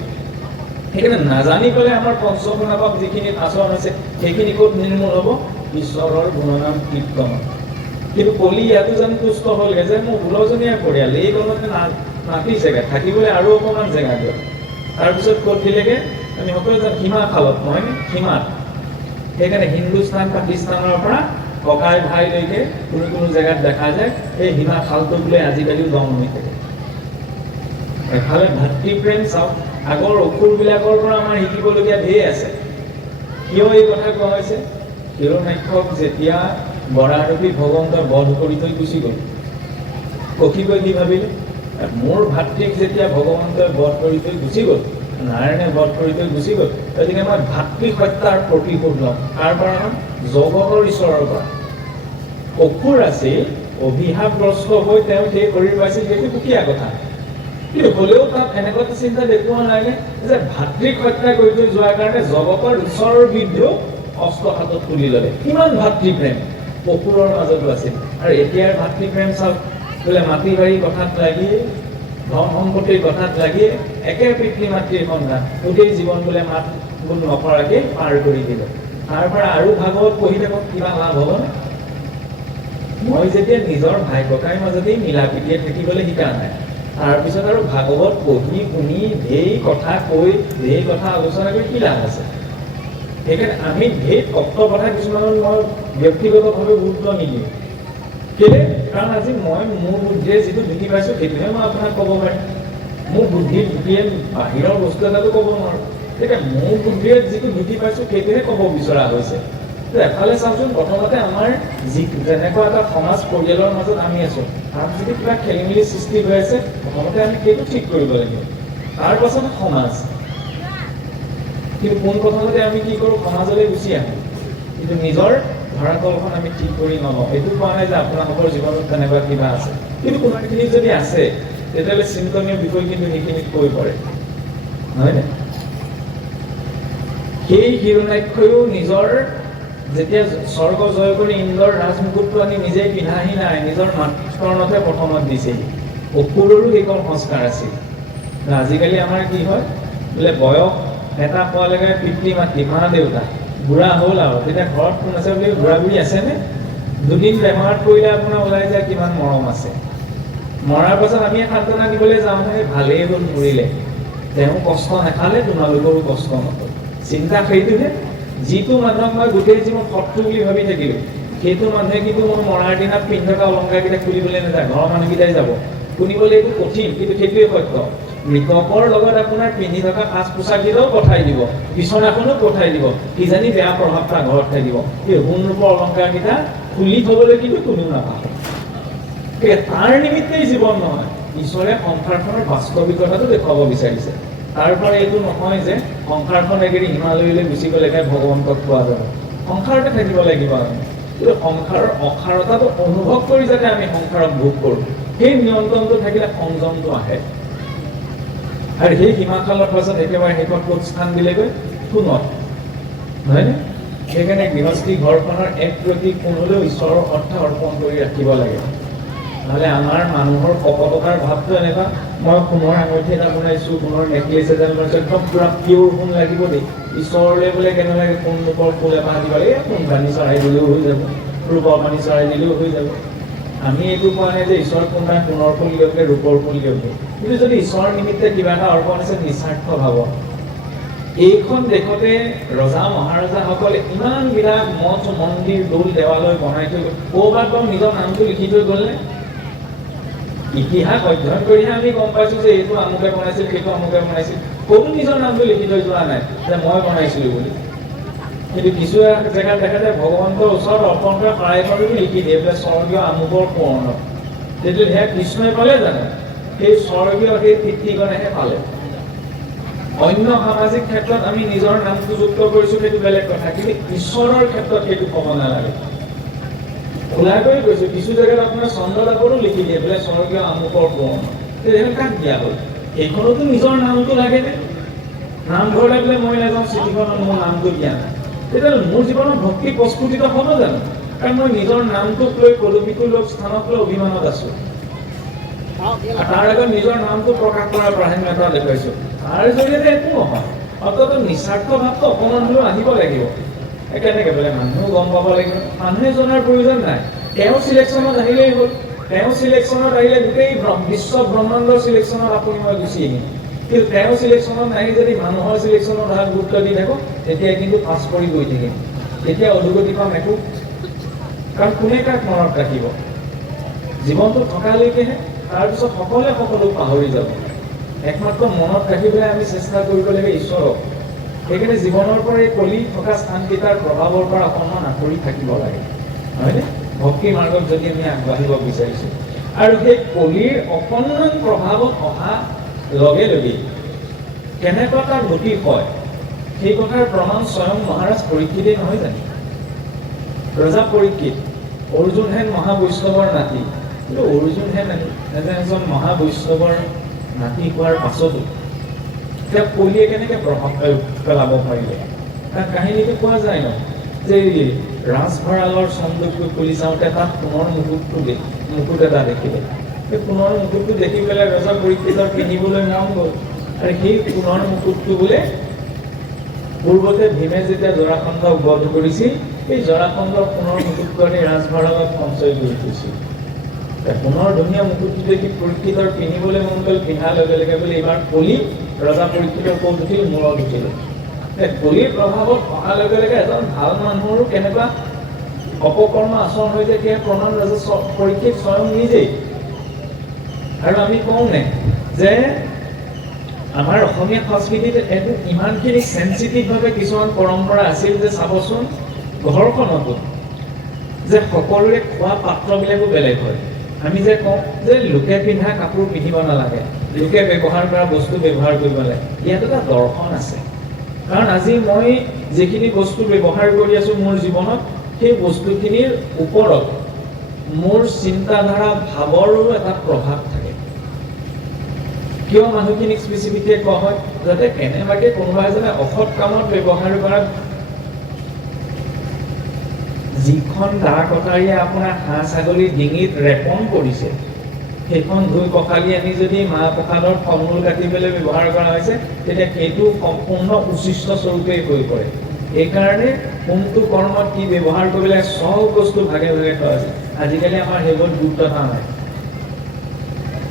সেইকাৰণে নাজানি পেলাই আমাৰ পঞ্চগুণাপাপ যিখিনি আচৰণ আছে সেইখিনি ক'ত নিৰ্মূল হ'ব? ঈশ্বৰৰ গুণনাম কীৰ্তন। কিন্তু কলি ইয়াতো জানো তুষ্ট হ'লগৈ যে মোৰ 16জনীয়া পৰিয়াল, এই গণতে নাতিছেগৈ, থাকিবলৈ আৰু অকণমান জেগা দিয়ক। তাৰপিছত ক'ত দিলেগৈ? আমি সকলোৱে জানো সীমাখালত, নহয়নে? সীমাত। সেইকাৰণে হিন্দুস্তান পাকিস্তানৰ পৰা ককাই ভাইলৈকে কোনো জেগাত দেখা যায় এই সীমাখালটো বোলে আজিকালিও দম হৈ থাকে। এফালে ভাতৃপ্ৰেম চাওক, আগৰ অসুৰবিলাকৰ পৰা আমাৰ শিকিবলগীয়া ঢেৰ আছে। কিয় এই কথা কোৱা হৈছে? হিৰণ্যাক্ষক যেতিয়া বৰাৰূপী ভগৱন্তই বধ কৰি থৈ গুচি গ'ল, কক্ষীকৈ কি ভাবিলে? মোৰ ভাতৃক যেতিয়া ভগৱন্তই বধ কৰি থৈ গুচি গ'ল, নাৰায়ণে বধ কৰি থৈ গুচি গ'ল, গতিকে মই ভাতৃ হত্যাৰ প্ৰতিশোধ ল'ম। কাৰ পৰা? জগতৰ ঈশ্বৰৰ পৰা। অসুৰ আছিল, অভিশাপগ্ৰস্ত হৈ তেওঁ সেই শৰীৰ পাইছিল, সেইটো সুকীয়া কথা। কিন্তু হ'লেও তাত এনেকুৱা এটা চিন্তা দেখুওৱা নাইনে যে ভাতৃক হত্যা কৰি থৈ যোৱাৰ কাৰণে জগতৰ ঈশ্বৰৰ বিৰুদ্ধেও অস্ত্ৰ হাতত তুলি ল'লে। কিমান ভাতৃপ্ৰেম অসুৰৰ মাজতো আছিল। আৰু এতিয়াৰ ভাতৃপ্ৰেম চাওক, বোলে মাটি বাৰী কথাত লাগি, ধন সম্পত্তিৰ কথাত লাগি, একে পিতৃ মাতৃৰ সন্তান গোটেই জীৱন বোলে মাত বোল নকৰাকৈ পাৰ কৰি দিলে। তাৰ পৰা আৰু ভাগৱত পঢ়ি থাকক, কিবা লাভ হ'বনে? মই যেতিয়া নিজৰ ভাই ককাইৰ মাজতেই মিলা প্ৰীতিৰে থাকিবলৈ শিকা নাই, তাৰপিছত আৰু ভাগৱত পঢ়ি শুনি ঢেৰ কথা কৈ ঢেৰ কথা আলোচনা কৰি কি লাভ আছে? সেইকাৰণে আমি ঢেৰ তত্ত্ব কথা কিছুমানত মই ব্যক্তিগতভাৱে গুৰুত্ব নিদিওঁ। কেলে? কাৰণ আজি মই মোৰ বুদ্ধিৰে যিটো ঢুকি পাইছোঁ সেইটোহে মই আপোনাক ক'ব পাৰিম। মোৰ বুদ্ধিৰ ঢুকিয়ে বাহিৰৰ বস্তু এটাতো ক'ব নোৱাৰোঁ। গতিকে মোৰ বুদ্ধিৰে যিটো ঢুকি পাইছোঁ সেইটোহে ক'ব বিচৰা হৈছে। এফালে চাওকচোন, প্ৰথমতে আমাৰ যেনেকুৱা এটা সমাজ পৰিয়ালৰ মাজত আমি আছোঁ, তাত যদি কিবা খেলি মেলি সৃষ্টি হৈ আছে, প্ৰথমতে আমি সেইটো ঠিক কৰিব লাগিব, তাৰ পাছত সমাজ। কিন্তু পোনপ্ৰথমতে আমি কি কৰোঁ? সমাজলৈ গুচি আহোঁ, কিন্তু নিজৰ ধৰাতলখন আমি ঠিক কৰি নলওঁ। এইটো কোৱা নাই যে আপোনালোকৰ জীৱনত তেনেকুৱা কিবা আছে, কিন্তু কোনোবাখিনি যদি আছে তেতিয়াহ'লে চিন্তনীয় বিষয় কিন্তু সেইখিনিত কৈ পৰে, নহয়নে? সেই হিৰণ্যাক্ষয়ো নিজৰ যেতিয়া স্বৰ্গ জয় কৰি ইন্দ্ৰৰ ৰাজমুকুটটো আনি নিজেই পিন্ধাহি নাই, নিজৰ মাতৃকৰণতহে প্ৰথমত দিছেহি। অসুৰৰো সেইকণ সংস্কাৰ আছিল। আজিকালি আমাৰ কি হয়, বোলে বয়স এটা পোৱালৈকে পিতৃ মাতৃ মা দেউতা বুঢ়া হ'ল আৰু তেতিয়া ঘৰত কোন আছে বুলি বুঢ়া বুঢ়ী আছেনে? দুদিন বেমাৰত পৰিলে আপোনাৰ ওলাই যায় কিমান মৰম আছে। মৰাৰ পাছত আমি সান্তনা দিবলৈ যাওঁ নহয়, ভালেই হ'ল মৰিলে, তেওঁ কষ্ট নাখালে তোমালোকৰো কষ্ট নহ'ল। চিন্তা সেইটোহে, যিটো মানুহক মই গোটেই জীৱন শত্ৰু বুলি ভাবি থাকিলোঁ, সেইটো মানুহে কিন্তু মোৰ মৰাৰ দিনা পিন্ধি থকা অলংকাৰকেইটা খুলিবলৈ নাযায়, ঘৰৰ মানুহকেইটাই যাব। শুনিবলৈ এইটো কঠিন, কিন্তু সেইটোৱে সত্য। মৃতকৰ লগত আপোনাৰ পিন্ধি থকা সাজ পোছাককেইটাও পঠাই দিব, বিচনাখনো পঠাই দিব, কিজানি বেয়া প্ৰভাৱ তাৰ ঘৰত থাকিব। সেই সোণ ৰূপৰ অলংকাৰকেইটা খুলি থবলৈ কিন্তু কোনো নাপায়। তাৰ নিমিত্তেই জীৱন নহয়, ঈশ্বৰে সংসাৰখনৰ বাস্তৱিকতাটো দেখুৱাব বিচাৰিছে। তাৰ পৰা এইটো নহয় যে সংসাৰখন একেৰি হিমালয়লৈ গুচি গ'লেহে ভগৱন্তক পোৱা যাব, সংসাৰতে থাকিব লাগিব আমি। কিন্তু সংসাৰৰ অসাৰতাটো অনুভৱ কৰি যাতে আমি সংসাৰক ভোগ কৰোঁ, সেই নিয়ন্ত্ৰণটো থাকিলে সংযমটো আহে। আৰু সেই হিমাকালৰ পাছত একেবাৰে শেষত ক'ত স্থান দিলেগৈ? সোণত, নহয়নে? সেইকাৰণে গৃহস্থী ঘৰখনৰ এক প্ৰতি কোণলৈও ঈশ্বৰৰ অৰ্থ অৰ্পণ কৰি ৰাখিব লাগে। নহ'লে আমাৰ মানুহৰ কপটতাৰ ভাৱটো এনেকুৱা, মই সোণৰ আঙুঠি এটা বনাইছোঁ, সোণৰ নেকলেছ এডাল বনাইছোঁ, একদম পূৰা পিয়ৰ সোণ লাগিব দেই, ঈশ্বৰলৈ বোলে কেনেবাকৈ সোণ ৰূপৰ ফুল এপাহ দিব লাগে, সোণ পানী চৰাই দিলেও হৈ যাব, ৰূপৰ পানী চৰাই দিলেও হৈ যাব। আমি এইটো কোৱা নাই যে ঈশ্বৰ কোনোবাই সোণৰ ফুল দিয়কে, ৰূপৰ ফুল দিয়কে, কিন্তু যদি ঈশ্বৰৰ নিমিত্তে কিবা এটা অৰ্পণ আছে, নিস্বাৰ্থ ভাৱ। এইখন দেশতে ৰজা মহাৰজাসকলে ইমানবিলাক মঠ মন্দিৰ দৌল দেৱালয় বনাই থৈ গ'ল, ক'ৰবাত বাৰু নিজৰ নামটো লিখি থৈ গ'লনে? ইতিহাস অধ্যয়ন কৰিহে আমি গম পাইছোঁ যে এইটো আমুকে বনাইছিল, সেইটো আমুকে বনাইছিল। কোনো নিজৰ নামটো লিখি থৈ যোৱা নাই যে মই বনাইছিলোঁ বুলি। কিন্তু কিছু জেগাত দেখা যায় ভগৱন্তৰ ওচৰত অৰ্পণ কৰা শৰাইখনো লিখি দিয়ে বোলে স্বৰ্গীয় আমুকৰ সোঁৱৰ্ণ। তেতিয়া সেয়া কৃষ্ণই পালে জানো? সেই স্বৰ্গীয় সেই পিতৃগণেহে পালে। অন্য সামাজিক ক্ষেত্ৰত আমি নিজৰ নামটো যুক্ত কৰিছোঁ, সেইটো বেলেগ কথা, কিন্তু ঈশ্বৰৰ ক্ষেত্ৰত সেইটো ক'ব নালাগে। খোলাকৈ কৈছোঁ, কিছু জেগাত আপোনাৰ চন্দ্ৰলাভৰো লিখি দিয়ে বোলে স্বৰ্গীয় আমুকৰ সোঁৱৰ্ণ। তেতিয়া কাক দিয়া হ'ল? সেইখনতো নিজৰ নামটো লাগেনে? নামঘৰলৈ বোলে মই নাযাওঁ, চিঠিখনত মোৰ নামটো দিয়া নাই, তেতিয়াহ'লে মোৰ জীৱনত ভক্তি প্ৰস্ফুটিত হ'ব জানো? কাৰণ মই নিজৰ নামটোক লৈ পদবীটো লোক স্থানক লৈ অভিমানত আছোঁ, তাৰ আগত নিজৰ নামটো প্ৰকাশ কৰাৰ প্ৰাধান্যতা দেখুৱাইছোঁ। তাৰ জৰিয়তে একো নহয়, অন্তত নিস্বাৰ্থ ভাৱটো অকণমান হ'লেও আহিব লাগিব। কেনেকৈ বোলে মানুহেও গম পাব লাগিব, মানুহে জনাৰ প্ৰয়োজন নাই, তেওঁ চিলেকশ্যনত আহিলেই হ'ল। তেওঁ চিলেকশ্যনত আহিলে গোটেই বিশ্ব ব্ৰহ্মাণ্ডৰ চিলেকশ্যনত আপুনি মই গুচি আহিম। কিন্তু তেওঁ চিলেকশ্যনত নাহি যদি মানুহৰ চিলেকশ্যনত অহাৰ গুৰুত্ব দি থাকোঁ, তেতিয়া কিন্তু পাছ কৰি গৈ থাকিম, তেতিয়া অধোগতি পাম একো। কাৰণ কোনে কাক মনত ৰাখিব? জীৱনটো থকালৈকেহে, তাৰপিছত সকলোৱে সকলো পাহৰি যাব। একমাত্ৰ মনত ৰাখিবলৈ আমি চেষ্টা কৰিব লাগে ঈশ্বৰক। সেইকাৰণে জীৱনৰ পৰা এই কলি থকা স্থানকেইটাৰ প্ৰভাৱৰ পৰা অকণমান আঁতৰি থাকিব লাগে, নহয়নে? ভক্তি মাৰ্গত যদি আমি আগবাঢ়িব বিচাৰিছোঁ। আৰু সেই কলিৰ অকণমান প্ৰভাৱত অহা লগে লগে কেনেকুৱা এটা গতি হয়, সেই কথাৰ প্ৰমাণ স্বয়ং মহাৰাজ পৰীক্ষিতেই নহয় জানো? ৰজা পৰীক্ষিত অৰ্জুনহেন মহাবৈষ্ণৱৰ নাতি, কিন্তু অৰ্জুনহেন এজন মহাবৈষ্ণৱৰ নাতি হোৱাৰ পাছতো এতিয়া কলিয়ে কেনেকৈ প্ৰভাৱ পেলাব পাৰিলে? তাৰ কাহিনীটো কোৱা যায় ন, যে ৰাজভঁৰালৰ চন্দুকটো খুলি চাওঁতে তাত সোণৰ মুকুট এটা দেখিলে। সেই সোণৰ মুকুটটো দেখি পেলাই ৰজা পৰীক্ষিতৰ পিন্ধিবলৈ মন গ'ল। আৰু সেই সোণৰ মুকুটটো বোলে পূৰ্বতে ভীমে যেতিয়া জৰাসন্ধক বধ কৰিছিল, সেই জৰাসন্ধৰ সোণৰ মুকুটটো আনি ৰাজভঁৰালত সঞ্চয় কৰি থৈছিল। সোণৰ ধুনীয়া মুকুটটো দেখি পৰীক্ষিতৰ পিন্ধিবলৈ মন গ'ল। পিন্ধাৰ লগে লগে বোলে এইবাৰ কলি ৰজা পৰীক্ষিতৰ ক'ত উঠিল? মূৰত উঠিল। কলিৰ প্ৰভাৱত অহাৰ লগে লগে এজন ভাল মানুহৰো কেনেকুৱা অপকৰ্ম আচৰণ হৈ যায়, সেয়া প্ৰমাণ ৰজা পৰীক্ষিত স্বয়ং নিজেই। আৰু আমি কওঁনে যে আমাৰ অসমীয়া সংস্কৃতিত এইটো ইমানখিনি চেঞ্চিটিভভাৱে কিছুমান পৰম্পৰা আছিল যে চাবচোন, ঘৰখনতো যে সকলোৰে খোৱা পাত্ৰবিলাকো বেলেগ হয়। আমি যে কওঁ যে লোকে পিন্ধা কাপোৰ পিন্ধিব নালাগে, লোকে ব্যৱহাৰ কৰা বস্তু ব্যৱহাৰ কৰিব লাগে, ইয়াত এটা দৰ্শন আছে। কাৰণ আজি মই যিখিনি বস্তু ব্যৱহাৰ কৰি আছোঁ মোৰ জীৱনত, সেই বস্তুখিনিৰ ওপৰত মোৰ চিন্তাধাৰা ভাৱৰো এটা প্ৰভাৱ থাকে। কিয় মানুহখিনিক স্পেচিফিককৈ কোৱা হয়? যাতে কেনেবাকৈ কোনোবা এজনে অসৎ কামত ব্যৱহাৰ কৰা যিখন দা কটাৰীয়ে আপোনাৰ হাঁহ ছাগলীৰ ডিঙিত ৰেপন কৰিছে, সেইখন ধুই পখালি আনি যদি মাহ প্ৰসাদৰ ফল মূল কাটিবলৈ ব্যৱহাৰ কৰা হৈছে, তেতিয়া সেইটো সম্পূৰ্ণ উচিষ্ট স্বৰূপেই হৈ পৰে। এইকাৰণে কোনটো কৰ্মত কি ব্যৱহাৰ কৰিব লাগে চব বস্তু ভাগে ভাগে থোৱা আছে। আজিকালি আমাৰ সেইবোৰ গুৰুত্ব নাই।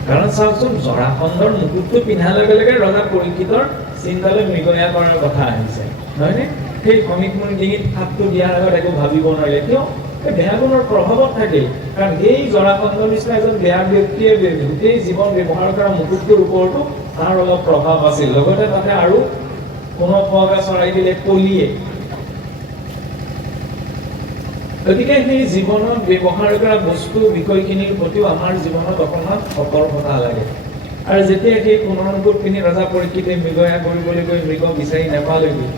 কাৰণ চাওকচোন, জৰাসন্ধৰ মুকুটটো পিন্ধাৰ লগে লগে ৰজা পৰীক্ষিতৰ চিন্তালৈ মৃগয়া কৰাৰ কথা আহিছে, নহয়নে? সেই শ্ৰমিক মুনিৰ ডিঙিত হাতটো দিয়াৰ আগত একো ভাবিব নোৱাৰিলে, কিয়? এই বেয়া গুণৰ প্ৰভাৱত থাকে। কাৰণ এই জৰাসন্ধৰ নিচিনা এজন বেয়া ব্যক্তিয়ে গোটেই জীৱন ব্যৱহাৰ কৰা মুকুটটোৰ ওপৰতো তাৰ অলপ প্ৰভাৱ আছিল। লগতে তাতে আৰু কোনো পোৱাগা চৰাই দিলে কলিয়ে। গতিকে সেই জীৱনত ব্যৱহাৰ কৰা বস্তু বিষয়খিনিৰ প্ৰতিও আমাৰ জীৱনত অকণমান সতৰ্কতা লাগে। আৰু যেতিয়া সেই সোণৰ মুকুট পিন্ধি ৰজা পৰীক্ষিতে মৃগয়া কৰিবলৈ গৈ মৃগ বিচাৰি নাপালেগৈ,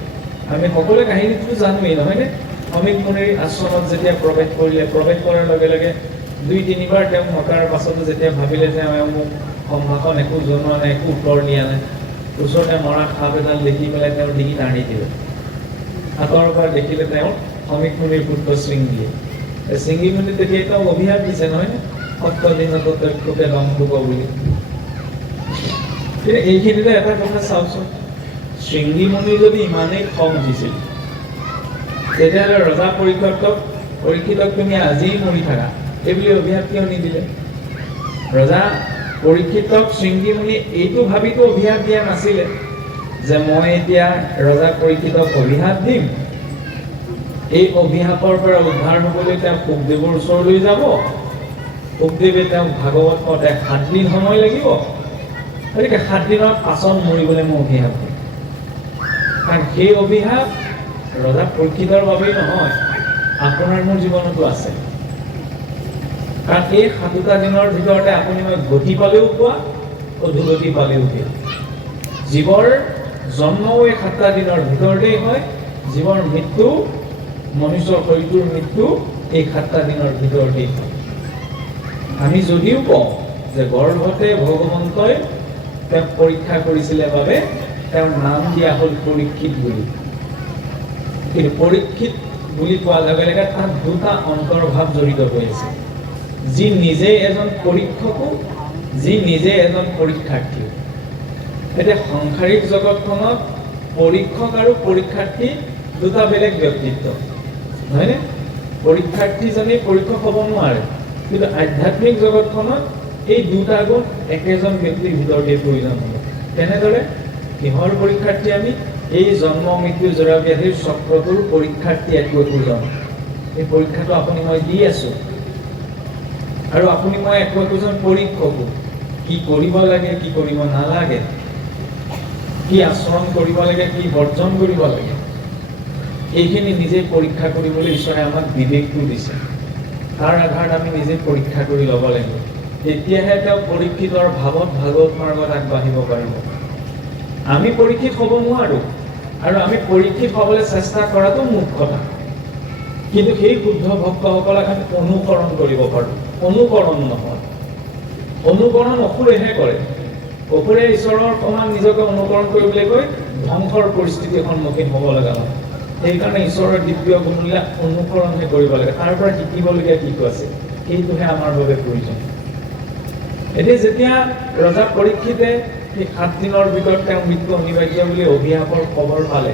আমি সকলোৱে কাহিনীটো জানোৱেই, নহয়নে? শ্ৰমিক মুনিৰ আশ্ৰমত যেতিয়া প্ৰৱেশ কৰিলে, প্ৰৱেশ কৰাৰ লগে লগে ২-৩বাৰ তেওঁ মতাৰ পাছতো যেতিয়া ভাবিলে যে মোক সম্ভাষণ একো জনোৱা নাই, একো উত্তৰ দিয়া নাই, ওচৰতে মৰা সাপ এডাল দেখি পেলাই তেওঁৰ ডিঙিত আনি দিলে। হাতৰ পৰা দেখিলে তেওঁ শ্ৰমিক মুনিৰ পুত্ৰ শৃংগীয়ে। শৃংগী মুনি তেতিয়া তেওঁ অভিশাপ দিছে, নহয়নে? সপ্তদিনত তক্ষকে দম শুব বুলি। কিন্তু এইখিনিতে এটা কথা চাওকচোন, শৃংগী মুনিৰ যদি ইমানেই খং উঠিছিল, তেতিয়াহ'লে ৰজা পৰীক্ষিতক তুমি আজিয়ে মৰি থাকা এইবুলি অভিশাপ কিয় নিদিলে? ৰজা পৰীক্ষিতক শৃংগী মুনি এইটো ভাবিতো অভিশাপ দিয়া নাছিলে যে মই এতিয়া ৰজা পৰীক্ষিতক অভিশাপ দিম, এই অভিশাপৰ পৰা উদ্ধাৰ হ'বলৈ তেওঁ শুকদেৱৰ ওচৰলৈ যাব, শুকদেৱে তেওঁক ভাগৱত কওঁতে ৭ দিন সময় লাগিব, গতিকে ৭ দিনৰ পাছত মৰিবলৈ মই অভিশাপ দিম। কাৰণ সেই অভিশাপ ৰজা পৰীক্ষিতৰ বাবেই নহয়, আপোনাৰ মোৰ জীৱনতো আছে। কাৰণ এই ৭টা দিনৰ ভিতৰতে আপুনি মই গতি পালেও পোৱা, অধোগতি পালেও পোৱা। জীৱৰ জন্মও এই ৭টা দিনৰ ভিতৰতেই হয়, জীৱৰ মৃত্যু, মনুষ্যৰ শৰীৰটোৰ মৃত্যু এই ৭টা দিনৰ ভিতৰতেই হয়। আমি যদিও কওঁ যে গৰ্ভতে ভগৱন্তই তেওঁক পৰীক্ষা কৰিছিলে বাবে তেওঁৰ নাম দিয়া হ'ল পৰীক্ষিত বুলি, কিন্তু পৰীক্ষিত বুলি কোৱাৰ লগে লগে তাত 2টা অন্তৰ্ভাৱ জড়িত হৈ আছে। যি নিজে এজন পৰীক্ষকো, যি নিজে এজন পৰীক্ষাৰ্থী। এতিয়া সাংসাৰিক জগতখনত পৰীক্ষক আৰু পৰীক্ষাৰ্থী 2টা বেলেগ ব্যক্তিত্ব, নহয়নে? পৰীক্ষাৰ্থীজনে পৰীক্ষক হ'ব নোৱাৰে, কিন্তু আধ্যাত্মিক জগতখনত এই 2টা গুণ একেজন ব্যক্তিৰ ভিতৰতে প্ৰয়োজন হ'ব। তেনেদৰে কিহৰ পৰীক্ষাৰ্থী আমি? এই জন্ম মৃত্যু জৰা ব্যাধিৰ চক্ৰটোৰ পৰীক্ষাৰ্থী একোজন। এই পৰীক্ষাটো আপুনি মই দি আছো, আৰু আপুনি মই একোজন পৰীক্ষকো। কি কৰিব লাগে, কি কৰিব নালাগে, কি আচৰণ কৰিব লাগে, কি বৰ্জন কৰিব লাগে, এইখিনি নিজে পৰীক্ষা কৰিবলৈ ঈশ্বৰে আমাক বিবেকটো দিছে। তাৰ আধাৰত আমি নিজে পৰীক্ষা কৰি ল'ব লাগিব, তেতিয়াহে তেওঁ পৰীক্ষিতৰ ভাৱত ভাগৱত মাৰ্গত আগবাঢ়িব পাৰিব। আমি পৰীক্ষিত হ'ব নোৱাৰোঁ, আৰু আমি পৰীক্ষিত হ'বলৈ চেষ্টা কৰাটো মূৰ্খতা। কিন্তু সেই শুদ্ধ ভক্তসকলক আমি অনুকৰণ কৰিব পাৰোঁ। অনুকৰণ নহয়, অনুকৰণ অসুৰেহে কৰে। অসুৰে ঈশ্বৰৰ সমান নিজকে অনুকৰণ কৰিবলৈ গৈ ধ্বংসৰ পৰিস্থিতিৰ সন্মুখীন হ'ব লগা হয়। সেইকাৰণে ঈশ্বৰৰ দিব্য গুণবিলাক অনুকৰণহে কৰিব লাগে। তাৰ পৰা শিকিবলগীয়া কি আছে, সেইটোহে আমাৰ বাবে প্ৰয়োজন। এতিয়া যেতিয়া ৰজা পৰীক্ষিতে সেই 7 দিনৰ ভিতৰত তেওঁ মৃত্যু অনিবাৰ্য বুলি অভিশাপৰ খবৰ পালে,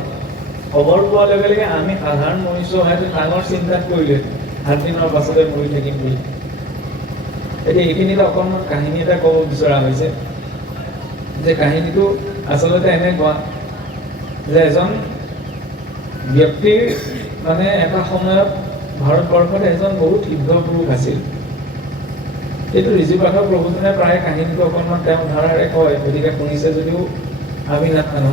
খবৰ পোৱাৰ লগে লগে আমি সাধাৰণ মনুষ্য হয়তো ডাঙৰ চিন্তাত কৰিলে 7 দিনৰ পাছতে মৰি থাকিম বুলি। এতিয়া এইখিনিতে অকণমান কাহিনী এটা ক'ব বিচৰা হৈছে, যে কাহিনীটো আচলতে এনেকুৱা যে এজন ব্যক্তিৰ মানে এটা সময়ত ভাৰতবৰ্ষত এজন বহুত সিদ্ধ পুৰুষ আছিল। এইটো ঋষিপাঠক প্ৰভুজনে প্ৰায় কাহিনীটো অকণমান তেওঁ ধাৰাৰে কয়, গতিকে শুনিছে যদিও আমি নাজানো,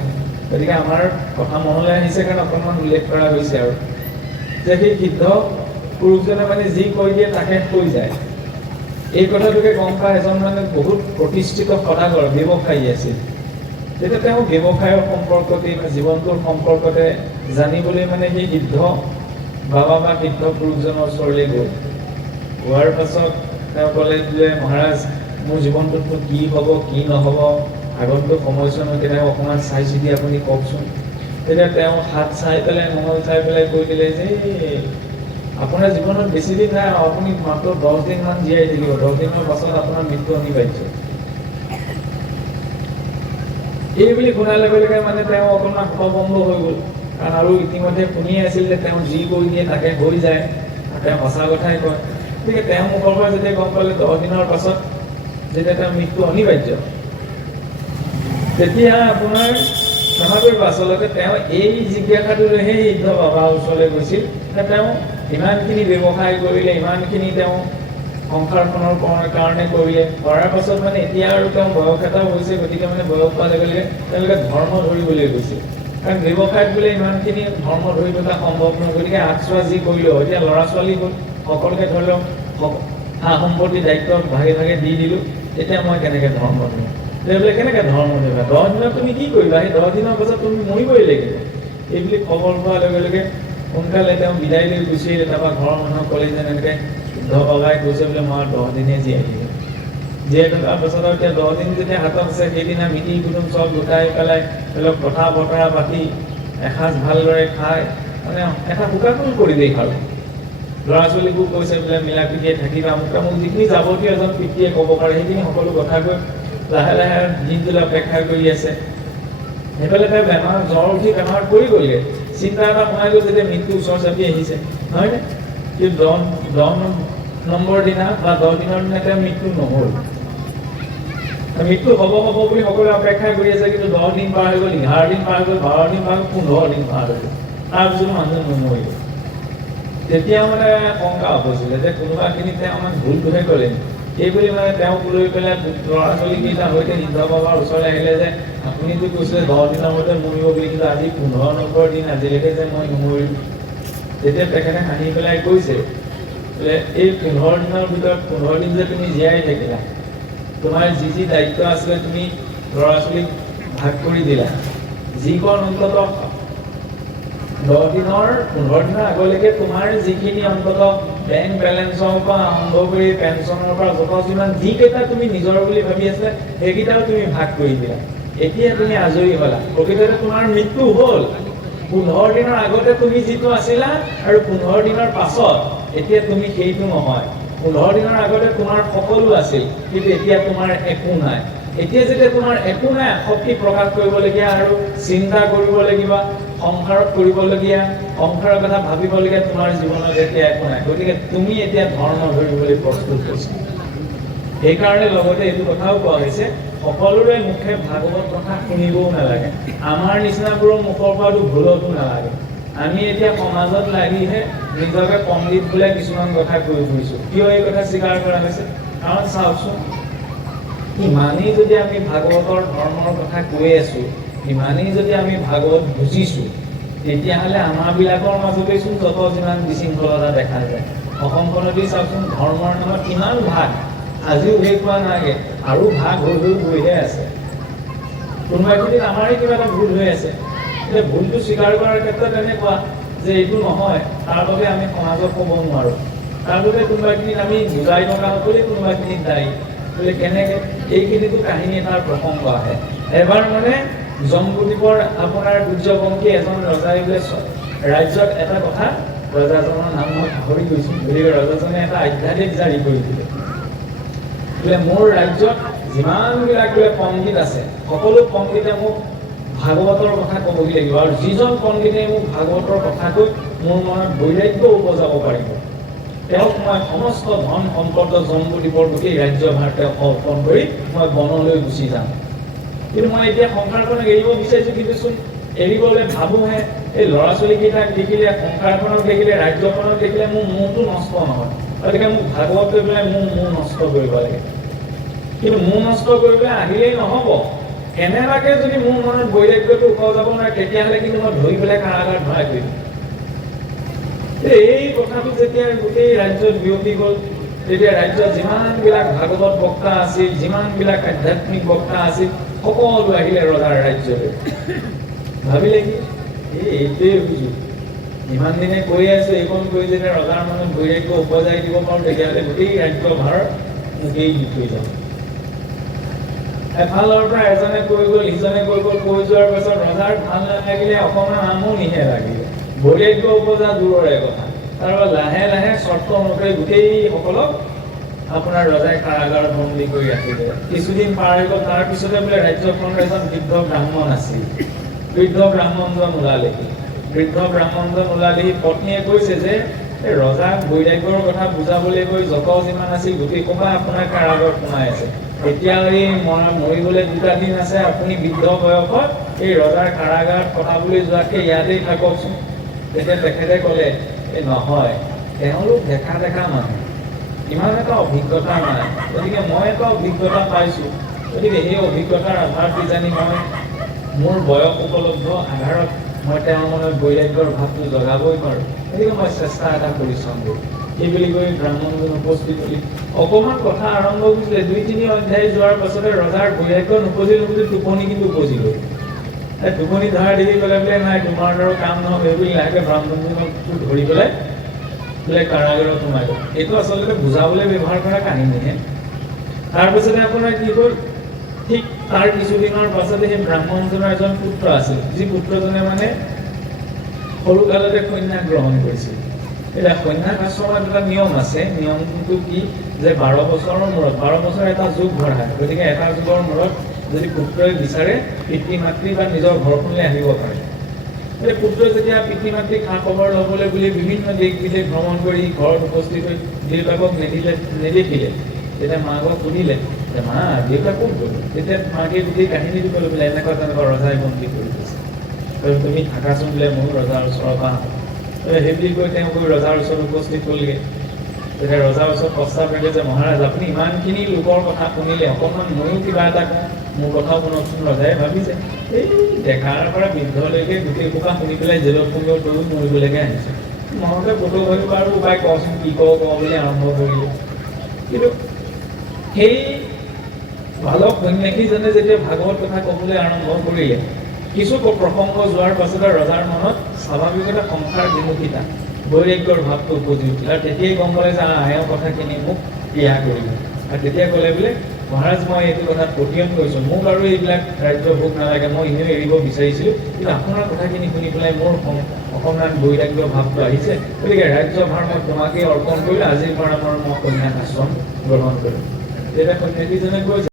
গতিকে আমাৰ কথা মনলৈ আহিছে কাৰণে অকণমান উল্লেখ কৰা হৈছে। আৰু যে সেই সিদ্ধ পুৰুষজনে মানে যি কৈ দিয়ে তাকে কৈ যায়। এই কথাটোকে গম পাই এজন মানে বহুত প্ৰতিষ্ঠিত সদাগৰ ব্যৱসায়ী আছিল। তেতিয়া তেওঁ ব্যৱসায়ৰ সম্পৰ্কতে বা জীৱনটোৰ সম্পৰ্কতে জানিবলৈ মানে সেই সিদ্ধ বাবা বা সিদ্ধ পুৰুষজনৰ ওচৰলৈ গ'ল। হোৱাৰ পাছত তেওঁ ক'লে যে মহাৰাজ, মোৰ জীৱনটোতনো কি হ'ব কি নহ'ব, আগন্তুক সময়ছোৱালৈকে তেওঁ অকণমান চাই চিতি আপুনি কওকচোন। তেতিয়া তেওঁ হাত চাই পেলাই মঙল চাই পেলাই কৈ দিলে যে আপোনাৰ জীৱনত বেছি দিন নাই, আপুনি মাত্ৰ 10 দিনমান জীয়াই থাকিব, 10 দিনৰ পাছত আপোনাৰ মৃত্যু অনিবাৰ্য। এই বুলি শুনাৰ লগে লগে মানে তেওঁ অকণমান হতভম্ব হৈ গ'ল। কাৰণ আৰু ইতিমধ্যে শুনিয়ে আছিল যে তেওঁ যি কৰি দিয়ে তাকে হৈ যায়, আৰু তেওঁ সঁচা কথাই কয়। গতিকে তেওঁ মুখৰ পৰা যেতিয়া গম পালে 10 দিনৰ পাছত যেতিয়া তেওঁৰ মৃত্যু অনিবাৰ্য, তেতিয়া আপোনাৰ ক্ষমা কৰিব, আচলতে তেওঁ এই জিজ্ঞাসাটো লৈহে সিদ্ধ বাবাৰ ওচৰলৈ গৈছিল যে তেওঁ ইমানখিনি ব্যৱসায় কৰিলে, ইমানখিনি তেওঁ সংসাৰখনৰ কাৰণে কৰিলে, কৰাৰ পাছত মানে এতিয়া আৰু তেওঁ বয়স এটাও হৈছে, গতিকে মানে বয়স পোৱাৰ লগে লগে তেওঁলোকে ধৰ্ম ধৰিবলৈ গৈছিল। কাৰণ ব্যৱসায়ত বোলে ইমানখিনি ধৰ্ম ধৰি থকা সম্ভৱ নহয়, গতিকে আগচোৱা যি কৰিলেও এতিয়া ল'ৰা ছোৱালী হ'ল সকলোকে ধৰি লওক সা সম্পত্তি দায়িত্ব ভাগে ভাগে দি দিলোঁ, এতিয়া মই কেনেকৈ ধৰ্ম ধৰিম? বোলে কেনেকৈ ধৰ্ম ধৰিবা? 10 দিনত তুমি কি কৰিবা? সেই 10 দিনৰ পাছত তুমি মৰিবই লাগিব। এইবুলি খবৰ পোৱাৰ লগে লগে সোনকালে তেওঁ বিদায় লৈ গুচি আহিলে। তাৰপৰা ঘৰৰ মানুহক ক'লে যে এনেকৈ শুদ্ধ বাবাই কৈছে বোলে মই 10 দিনে জীয়াই থাকিম। জীয়াই থকাৰ পাছত আৰু এতিয়া 10 দিন যেতিয়া হাতত আছে, সেইদিনা মিতিৰ কুটুম চব গোটাই পেলাই ধৰি লওক কথা বতৰা পাতি এসাঁজ ভালদৰে খাই মানে এটা শোকাকুল পৰিৱেশ। আৰু ল'ৰা ছোৱালীবোৰ কৈছে বোলে মিলা প্ৰীতিয়ে থাকিবা, মোক যিখিনি যাৱতীয় এজন পিতৃয়ে ক'ব পাৰে সেইখিনি সকলো কথা কৈ লাহে লাহে দিনটোলৈ অপেক্ষা কৰি আছে। সেইফালে তেওঁ বেমাৰ, জ্বৰ উঠি বেমাৰ পৰি গ'লগৈ। চিন্তা এটা সোমাই গ'ল যেতিয়া মৃত্যু ওচৰ চাপি আহিছে, নহয়নে? কিন্তু 10 নম্বৰ দিনা বা 10 দিনৰ দিনা তেওঁ মৃত্যু নহ'ল। মৃত্যু হ'ব হ'ব বুলি সকলোৱে অপেক্ষা কৰি আছে, কিন্তু 10 দিন পাৰ হৈ গ'ল, 11 দিন পাৰ হৈ গ'ল, 12 দিন পাৰ হৈ গ'ল, 15 দিন পাৰ হৈ গ'ল, তাৰপিছত মানুহ নমৰিল। তেতিয়া মানে শংকা হৈছিলে যে কোনোবাখিনিতে আমাক ভুলটোহে ক'লে। এইবুলি মানে তেওঁক লৈ পেলাই ল'ৰা ছোৱালীকেইটাৰ সৈতে সিদ্ধ বাবাৰ ওচৰলৈ আহিলে যে আপুনিতো কৈছিলে 10 দিনৰ মতে মৰিব বুলি, কিন্তু আজি 15 নম্বৰ দিন, আজিলৈকে যে মই নমৰিলোঁ। তেতিয়া তেখেতে হাঁহি পেলাই কৈছে যে এই 15 দিনৰ ভিতৰত 15 দিন যে তুমি জীয়াই থাকিলা, তোমাৰ যি যি দায়িত্ব আছিলে তুমি ল'ৰা ছোৱালীক ভাগ কৰি দিলা। যিকণ অন্তত 10 দিনৰ 15 দিনৰ আগলৈকে তোমাৰ যিখিনি অন্তত বেংক বেলেঞ্চৰ পৰা আৰম্ভ কৰি পেঞ্চনৰ পৰা যত যিমান যিকেইটা তুমি নিজৰ বুলি ভাবি আছিলে সেইকেইটাও তুমি ভাগ কৰি দিলা। এতিয়া তুমি আজৰি হ'লা। প্ৰকৃততে তোমাৰ মৃত্যু হ'ল। 15 দিনৰ আগতে তুমি যিটো আছিলা আৰু 15 দিনৰ পাছত এতিয়া তুমি সেইটো নহয়। 15 দিনৰ আগতে তোমাৰ সকলো আছিল, কিন্তু এতিয়া তোমাৰ একো নাই। এতিয়া যেতিয়া তোমাৰ একো নাই, শক্তি প্ৰকাশ কৰিবলগীয়া আৰু চিন্তা কৰিব লাগিব, সংসাৰত কৰিবলগীয়া, সংসাৰৰ কথা ভাবিবলগীয়া তোমাৰ জীৱনত এতিয়া একো নাই। গতিকে তুমি এতিয়া ধৰ্ম ধৰিবলৈ প্ৰস্তুত হৈছা। সেইকাৰণে লগতে এইটো কথাও কোৱা হৈছে, সকলোৰে মুখে ভাগৱত কথা শুনিবও নালাগে। আমাৰ নিচিনাবোৰৰ মুখৰ পৰাতো ভুলতো নালাগে। আমি এতিয়া সমাজত লাগিহে নিজকে পণ্ডিত বোলে কিছুমান কথা কৈ ফুৰিছোঁ। কিয় এই কথা স্বীকাৰ কৰা হৈছে? কাৰণ চাওকচোন, ইমানেই যদি আমি ভাগৱতৰ ধৰ্মৰ কথা কৈ আছোঁ, ইমানেই যদি আমি ভাগৱত বুজিছোঁ, তেতিয়াহ'লে আমাৰবিলাকৰ মাজতেই চোন যত যিমান বিশৃংখলতা দেখা যায়। অসমখনতেই চাওকচোন ধৰ্মৰ নামত কিমান ভাগ, আজিও শেষ হোৱা নাগে, আৰু ভাগ হৈ গৈহে আছে। কোনোবাখিনিত আমাৰে কিবা এটা ভুল হৈ আছে। এতিয়া ভুলটো স্বীকাৰ কৰাৰ ক্ষেত্ৰত এনেকুৱা যে এইটো নহয়, তাৰ বাবে আমি সমাজক ক'ব নোৱাৰোঁ। তাৰ বাবে কোনোবাখিনিত আমি বুজাই থকা সকলেই কোনোবাখিনিত দায়ী। বোলে কেনেকৈ? এইখিনিতো কাহিনী এটাৰ প্ৰসংগ আহে। এবাৰ মানে জম্বুদ্বীপৰ আপোনাৰ সূৰ্যবংশী এজন ৰজাই বোলে ৰাজ্যত এটা কথা, ৰজাজনৰ নাম মই পাহৰি গৈছোঁ, গতিকে ৰজাজনে এটা আধ্যাদেশ জাৰি কৰি দিলে। বোলে মোৰ ৰাজ্যত যিমানবিলাক বোলে পণ্ডিত আছে, সকলো পণ্ডিতে মোক ভাগৱতৰ কথা ক'বহি লাগিব, আৰু যিজন পণ্ডিতে মোক ভাগৱতৰ কথা কৈ মোৰ মনত বৈৰাগ্য উপজাব পাৰিব, তেওঁক মই সমস্ত ধন সম্পদ জম্বুদ্বীপৰ গোটেই ৰাজ্যভাৰ তেওঁক অৰ্পণ কৰি মই বনলৈ গুচি যাম। কিন্তু মই এতিয়া সংসাৰখনক এৰিব বিচাৰিছোঁ, কিন্তু চোন এৰিবলৈ ভাবোঁহে এই ল'ৰা ছোৱালীকেইটাক দেখিলে, সংসাৰখনক দেখিলে, ৰাজ্যখনক দেখিলে মোৰ মূৰটো নষ্ট নহয়। গতিকে মোক ভাগৱত কৰি পেলাই মোৰ মূৰ নষ্ট কৰিব লাগে। কিন্তু মূৰ নষ্ট কৰিবলৈ আহিলেই নহ'ব। কেনেবাকৈ যদি মোৰ মনত বৈৰাগ্যটো উপজাব নোৱাৰে, তেতিয়াহ'লে কিন্তু মই ধৰি পেলাই কাৰাগাৰত ভৰাই কৰি দিম। এই কথাটো যেতিয়া গোটেই ৰাজ্যত বিয়পি গ'ল, তেতিয়া ৰাজ্যত যিমানবিলাক ভাগৱত বক্তা আছিল, যিমানবিলাক আধ্যাত্মিক বক্তা আছিল, সকলো আহিলে ৰজাৰ ৰাজ্যলৈ। ভাবিলে কি এইটোৱেই সুযোগ, ইমান দিনে কৈ আছোঁ, এইকণ কৰি যেতিয়া ৰজাৰ মনত বৈৰাগ্য উপজাই দিব পাৰোঁ, তেতিয়াহ'লে গোটেই ৰাজ্যভাৰ মোকেই দি থৈ যাম। এফালৰ পৰা এজনে কৈ গ'ল, সিজনে কৈ গ'ল, কৈ যোৱাৰ পাছত ৰজাৰ ভাল নালাগিলে, অকণমান আমনিহে লাগিলে। বৈৰাগ্য উপজা দূৰৰে কথা। তাৰপৰা লাহে লাহে চৰ্ত অনুসৰি গোটেইসকলক আপোনাৰ ৰজাই কাৰাগাৰত বন্দী কৰি ৰাখিলে। কিছুদিন পাৰ হৈ গ'ল, তাৰপিছতে বোলে ৰাজ্যখনৰ এজন বৃদ্ধ ব্ৰাহ্মণ আছিল। বৃদ্ধ ব্ৰাহ্মণজন ওলালেহি। বৃদ্ধ ব্ৰাহ্মণজন ওলালেহি পত্নীয়ে কৈছে যে এই ৰজাক বৈৰাগ্যৰ কথা বুজাবলৈ কৈ যক যিমান আছিল গোটেই সোপা আপোনাৰ কাৰাগাৰত সোমাই আছে। এতিয়া এই মৰিবলৈ 2টা দিন আছে, আপুনি বৃদ্ধ বয়সত এই ৰজাৰ কাৰাগাৰত কটাবলৈ যোৱাতকৈ ইয়াতেই থাককচোন। তেতিয়া তেখেতে ক'লে এই নহয়, তেওঁলোক দেখা মানুহ, ইমান এটা অভিজ্ঞতা নাই, গতিকে মই এটা অভিজ্ঞতা পাইছোঁ, গতিকে সেই অভিজ্ঞতাৰ আধাৰত কিজানি মই মোৰ বয়স উপলব্ধ আধাৰত মই তেওঁৰ মনত বৈৰাগ্যৰ ভাৱটো জগাবই পাৰোঁ, গতিকে মই চেষ্টা এটা কৰি চাম গৈ। এই বুলি কৈ ব্ৰাহ্মণজন উপস্থিত হ'লি। অকণমান কথা আৰম্ভ কৰিছিলে, 2-3 অধ্যায় যোৱাৰ পাছতে ৰজাৰ বৈৰাগ্য নপজিল বুলি টোপনি কিন্তু উপজি গ'ল। টোপনি ধৰা দেখি পেলাই বোলে নাই তোমাৰ আৰু কাম নহ'ব, এইবুলি লাহেকৈ ব্ৰাহ্মণজনক ধৰি পেলাই বোলে কাৰাগাৰত সোমাই গ'ল। এইটো আচলতে বুজাবলৈ ব্যৱহাৰ কৰা কাহিনীহে। তাৰপিছতে আপোনাৰ কি হ'ল, ঠিক তাৰ কিছুদিনৰ পাছতে সেই ব্ৰাহ্মণজনৰ এজন পুত্ৰ আছিল, যি পুত্ৰজনে মানে সৰুকালতে সন্ন্যাস গ্ৰহণ কৰিছিল। এতিয়া সন্ন্যাস আশ্ৰমত এটা নিয়ম আছে, নিয়মটো কি যে 12 বছৰৰ মূৰত 12 বছৰ এটা যুগ ভৰাই, গতিকে এটা যুগৰ মূৰত যদি পুত্ৰই বিচাৰে পিতৃ মাতৃ বা নিজৰ ঘৰখনলৈ আহিব পাৰে। এই পুত্ৰই যেতিয়া পিতৃ মাতৃক খা খবৰ ল'বলৈ বুলি বিভিন্ন দেশ বিদেশ ভ্ৰমণ কৰি ঘৰত উপস্থিত হৈ দেউতাকক নেদেখিলে, তেতিয়া মাকক সুধিলে যে মা দেউতা ক'ত গ'ল? তেতিয়া মাকে গোটেই কাহিনীটো ক'লে বোলে এনেকুৱা তেনেকুৱা ৰজাই বন্দী কৰি দিছে, তুমি থাকাচোন বোলে মোৰ ৰজাৰ ওচৰৰ পৰা। সেই বুলি কৈ তেওঁ গৈ ৰজাৰ ওচৰত উপস্থিত কৰিলে। তেতিয়া ৰজাৰ ওচৰত প্ৰস্তাৱ কৰিলে যে মহাৰাজ আপুনি ইমানখিনি লোকৰ কথা শুনিলে, অকণমান ময়ো কিবা এটা কওঁ, মোৰ কথাও শুনকচোন। ৰজাই ভাবিছে এই ডেকাৰ পৰা বৃদ্ধলৈকে গোটেই সোপা শুনি পেলাই জেলত সোমিও তয়ো মৰিবলৈকে আহিছে, মনতে ফটো ভাবিব আৰু উপায় কচোন কি কওঁ বুলি আৰম্ভ কৰিলে। কিন্তু সেই বালক সন্যাসীজনে যেতিয়া ভাগৱত কথা ক'বলৈ আৰম্ভ কৰিলে, কিছু প্ৰসংগ যোৱাৰ পাছতে ৰজাৰ মনত স্বাভাৱিক এটা সংসাৰ বিমুখিতা, বৈৰাগ্যৰ ভাৱটো উপজি উঠিল। আৰু তেতিয়াই গম পালে যে এওঁ কথাখিনি মোক ক্ৰিয়া কৰিব। আৰু তেতিয়া ক'লে বোলে মহাৰাজ মই এইটো কথাত পতিয়ন কৰিছোঁ, মোক আৰু এইবিলাক ৰাজ্য ভোগ নালাগে, মই এনেও এৰিব বিচাৰিছিলোঁ, কিন্তু আপোনাৰ কথাখিনি শুনি পেলাই মোৰ অকণমান বৈৰাগ্য ভাৱটো আহিছে, গতিকে ৰাজ্যভাৰ মই তোমাকেই অৰ্পণ কৰিলোঁ, আজিৰ পৰা মই সন্ন্যাস আশ্ৰম গ্ৰহণ কৰিলোঁ। তেতিয়া সন্যাসীজনে কৈছে